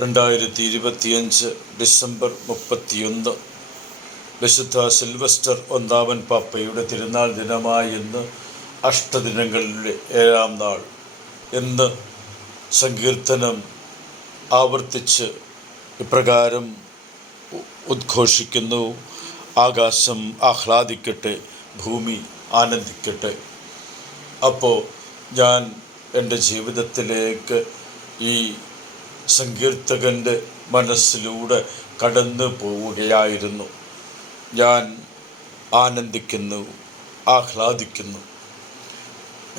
രണ്ടായിരത്തി ഇരുപത്തിയഞ്ച് ഡിസംബർ മുപ്പത്തിയൊന്ന്. വിശുദ്ധ സിൽവസ്റ്റർ ഒന്നാമൻ പാപ്പയുടെ തിരുനാൾ ദിനമായ ഇന്ന് അഷ്ടദിനങ്ങളിലെ ഏഴാം നാൾ. ഇന്ന് സങ്കീർത്തനം ആവർത്തിച്ച് ഇപ്രകാരം ഉദ്ഘോഷിക്കുന്നു. ആകാശം ആഹ്ലാദിക്കട്ടെ ഭൂമി ആനന്ദിക്കട്ടെ. അപ്പോൾ ഞാൻ എന്റെ ജീവിതത്തിലേക്ക് ഈ സങ്കീർത്തകന്റെ മനസ്സിലൂടെ കടന്നു പോവുകയായിരുന്നു. ഞാൻ ആനന്ദിക്കുന്നു ആഹ്ലാദിക്കുന്നു.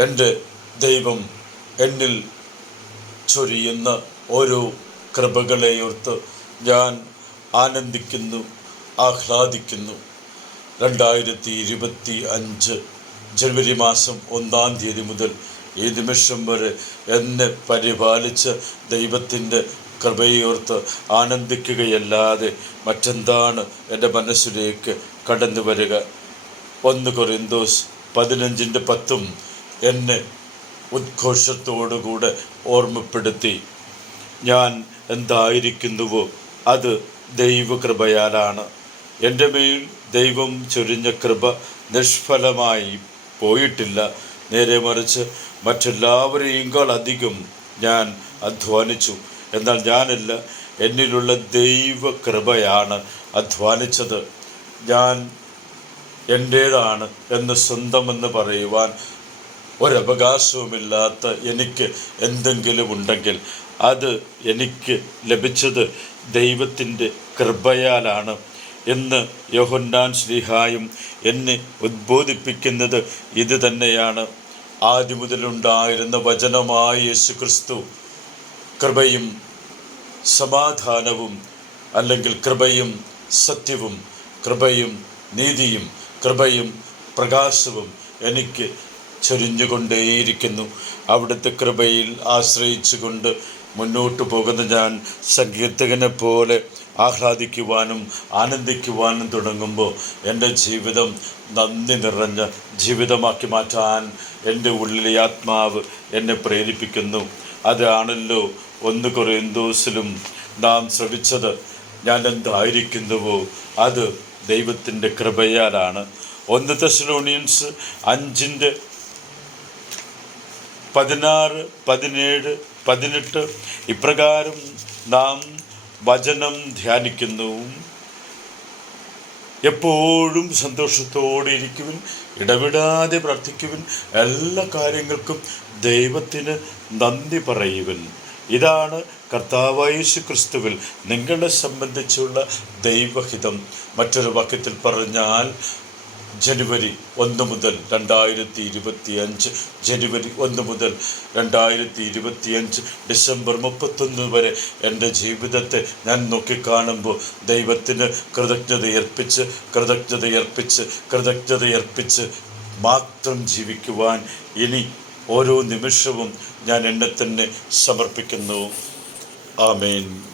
എന്റെ ദൈവം എന്നിൽ ചൊരിയുന്ന ഓരോ കൃപകളെയോർത്ത് ഞാൻ ആനന്ദിക്കുന്നു ആഹ്ലാദിക്കുന്നു. രണ്ടായിരത്തി ഇരുപത്തി അഞ്ച് ജനുവരി മാസം ഒന്നാം തീയതി മുതൽ ഈ നിമിഷം വരെ എന്നെ പരിപാലിച്ച ദൈവത്തിന്റെ കൃപയോർത്ത് ആനന്ദിക്കുകയല്ലാതെ മറ്റെന്താണ് എന്റെ മനസ്സിലേക്ക് കടന്നു വരിക? ഒന്ന് കൊറിന്തോസ് പതിനഞ്ചിന്റെ പത്തും എന്നെ ഉദ്ഘോഷത്തോടുകൂടെ ഓർമ്മപ്പെടുത്തി. ഞാൻ എന്തായിരിക്കുന്നുവോ അത് ദൈവകൃപയാലാണ്. എന്റെ മേൽ ദൈവം ചൊരിഞ്ഞ കൃപ നിഷ്ഫലമായി പോയിട്ടില്ല. നേരെ മറിച്ച് മറ്റെല്ലാവരെയും അധികം ഞാൻ അധ്വാനിച്ചു. എന്നാൽ ഞാനല്ല എന്നിലുള്ള ദൈവകൃപയാണ് അധ്വാനിച്ചത്. ഞാൻ എന്റേതാണ് എന്ന് സ്വന്തമെന്ന് പറയുവാൻ ഒരവകാശവുമില്ലാത്ത എനിക്ക് എന്തെങ്കിലും ഉണ്ടെങ്കിൽ അത് എനിക്ക് ലഭിച്ചത് ദൈവത്തിന്റെ കൃപയാലാണ് എന്ന് യോഹന്നാൻ ശ്രീഹായും എന്നെ ഉദ്ബോധിപ്പിക്കുന്നത് ഇത് തന്നെയാണ്. ആദ്യം മുതലുണ്ടായിരുന്ന വചനമായ യേശു ക്രിസ്തു കൃപയും സമാധാനവും അല്ലെങ്കിൽ കൃപയും സത്യവും കൃപയും നീതിയും കൃപയും പ്രകാശവും എനിക്ക് ചൊരിഞ്ഞുകൊണ്ടേയിരിക്കുന്നു. അവിടുത്തെ കൃപയിൽ ആശ്രയിച്ചുകൊണ്ട് മുന്നോട്ട് പോകുന്ന ഞാൻ സങ്കീർത്തകനെ പോലെ ആഹ്ലാദിക്കുവാനും ആനന്ദിക്കുവാനും തുടങ്ങുമ്പോൾ എന്റെ ജീവിതം നന്ദി നിറഞ്ഞ ജീവിതമാക്കി മാറ്റാൻ എന്റെ ഉള്ളിലെ ആത്മാവ് എന്നെ പ്രേരിപ്പിക്കുന്നു. അതാണല്ലോ ഒന്ന് കൊറിയന്തോസിലും നാം ശ്രമിച്ചത് ഞാൻ എന്തായിരിക്കുന്നുവോ? അത് ദൈവത്തിന്റെ കൃപയാലാണ്. ഒന്ന് തെസലോണിയൻസ് അഞ്ചിന്റെ പതിനാറ് പതിനേഴ് പതിനെട്ട് ഇപ്രകാരം നാം വചനം ധ്യാനിക്കുന്നു. എപ്പോഴും സന്തോഷത്തോടെ ഇരിക്കുവിൻ ഇടവിടാതെ പ്രാർത്ഥിക്കുവിൻ എല്ലാ കാര്യങ്ങൾക്കും ദൈവത്തിന് നന്ദി പറയുവിൻ. ഇതാണ് കർത്താവായ യേശു ക്രിസ്തുവിൽ നിങ്ങളെ സംബന്ധിച്ചുള്ള ദൈവഹിതം. മറ്റൊരു വാക്യത്തിൽ പറഞ്ഞാൽ ജനുവരി ഒന്ന് മുതൽ രണ്ടായിരത്തി ഇരുപത്തി അഞ്ച് ജനുവരി ഒന്ന് മുതൽ രണ്ടായിരത്തി ഇരുപത്തി അഞ്ച് ഡിസംബർ മുപ്പത്തൊന്ന് വരെ എന്റെ ജീവിതത്തെ ഞാൻ നോക്കിക്കാണുമ്പോൾ ദൈവത്തിന് കൃതജ്ഞതയർപ്പിച്ച് കൃതജ്ഞതയർപ്പിച്ച് കൃതജ്ഞതയർപ്പിച്ച് മാത്രം ജീവിക്കുവാൻ ഇനി ഓരോ നിമിഷവും ഞാൻ എന്നെ തന്നെ സമർപ്പിക്കുന്നു. ആമേൻ.